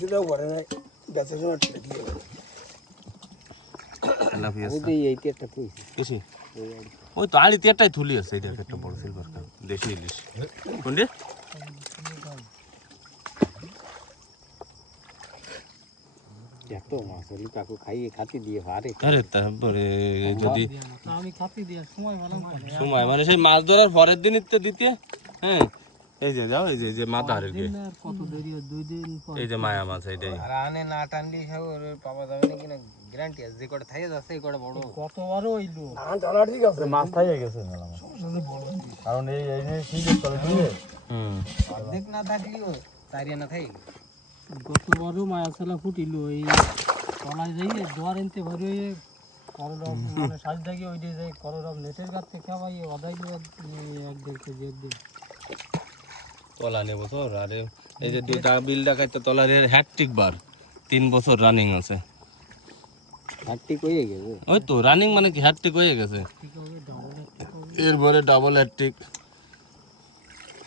আসিলেও ঘরে নাই বেচার সময় দিয়ে ওই তো আড়ি তেরটাই থুলি আছে এটা একটা বড় সিলভার কাপ দেশি ইলিশ কোনটি এত মাছ হলি কাকু খাইয়ে খাতি দিয়ে হারে আরে তারপরে যদি আমি খাতি দিয়ে সময় বানাম সময় মানে সেই মাছ ধরার পরের দিনই তো দিতে হ্যাঁ এই যে যাও এই যে মাথা আর কি কত দেরি 2 দিন পর এই যে মায়া মাছ এইটাই আর আনে না টানলি সব পাওয়া যাবে না কিনা গ্যারান্টি আছে যে কটা থাকে যাচ্ছে এই কটা বড় কত বড় হইলো না জানা ঠিক আছে মাছ খাইয়ে গেছে কারণ এই এই যে শীতের তলে দিয়ে অর্ধেক না থাকলেও চারিয়া না থাকে কত বড় মায়া ছেলা ফুটিলো এই তলায় যাইয়ে দোয়ার এনতে ভরে করলম মানে সাজ থাকি ওই যে করলম নেটের কাছে খাওয়াই অদাই 1.5 কেজি একদিন তলা নেবো তো আরে এই যে বিল ডাকাই তো তলার হ্যাটট্রিক বার 3 বছর রানিং আছে হাটটি কইয়ে গেছে ওই তো রানিং মানে কি হ্যাটট্রিক হয়ে গেছে ঠিক হবে ডাবল এরপরে ডাবল হ্যাটট্রিক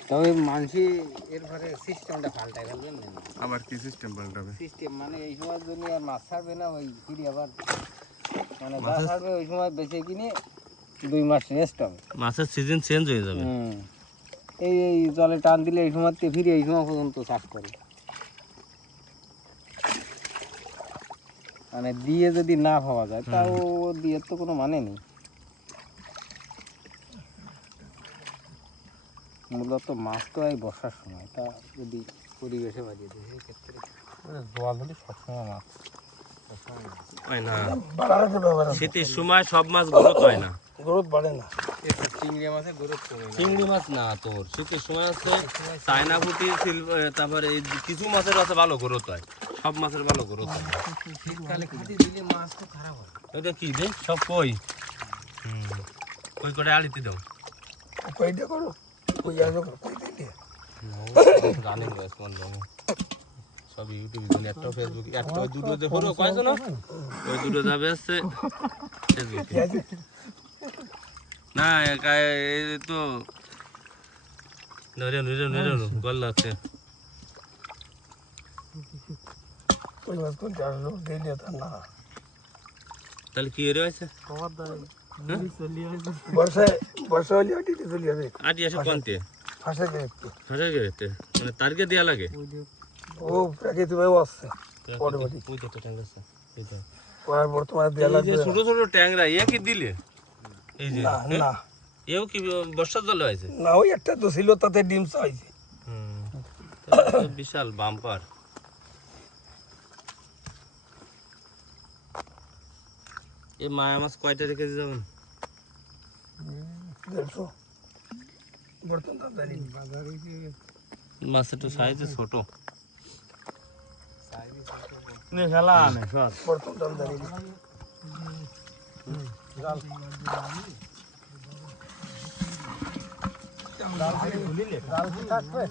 তবে মানসি এরপরে সিস্টেমটা পাল্টাই ফেলবেন না আবার কি সিস্টেম পাল্টাবে সিস্টেম মানে এই সময় যদি আর মাছ ছাড়বে না ওই ফিরে আবার মানে যা ছাড়বে ওই সময় বেঁচে কিনে 2 মাস রেস্ট হবে মাছের সিজন চেঞ্জ হয়ে যাবে এই এই জলে টান দিলে এই সময় ফিরে এই সময় পর্যন্ত চাষ করে মানে দিয়ে যদি না পাওয়া যায় তাও দিয়ে তো কোনো মানে নেই মূলত মাছ তো এই বর্ষার সময় তা যদি পরিবেশে বাজিয়ে দেয় সেক্ষেত্রে জল হলে সবসময় মাছ হয় না বাড়ার একটা ব্যাপার আছে শীতের সময় সব মাছ গ্রোথ হয় না গ্রোথ বাড়ে না এটা চিংড়ি মাছের গুরুত্ব চিংড়ি মাছ না তোর শীতের সময় আছে চায়না পুঁটি তারপরে এই কিছু মাছের আছে ভালো গ্রোথ হয় সব মাছের ভালো গ্রোথ হয় শীতকালে খাতে দিলে মাছ তো খারাপ হয় ওইটা কি দে সব কই কই করে আলিতে দাও কইটা করো কই আসো কই দিতে রানিং রয়েছে কোন রঙে সব ইউটিউব জন্য একটা ফেসবুক একটা দুটো দে হলো কয়জন ওই দুটো যাবে আছে ফেসবুক না এই তো নরে নরে নরে গল্লা আছে কই মাছ কোন আসলো দিলে তা না তাহলে কি এর হইছে কভার দাও চলি আসবে বর্ষা হলে আটিতে চলে যাবে আটি আসে কোনতে ফাঁসে গেছে ফাটা গেছে মানে তারকে দেয়া লাগে ওই যে ও প্রাকৃতিক ভাবে আসছে পরবর্তী ওই তো ট্যাঙ্ক আছে এই তো পরে বর্তমানে দেয়া এই যে লাগবে ছোট ছোট ট্যাংরা ইয়া কি দিলে এই যে না না এও কি বর্ষার জলে হয়েছে না ওই একটা তো ছিল তাতে ডিম চাইছে বিশাল বাম্পার এই মায়া মাছ কয়টা রেখে যাবেন 150 বর্তমান দাদারি মাছের তো সাইজ ছোট নে খেলা আনে সর বর্তমান দাদারি জাল থেকে ভুলিলে থাকবে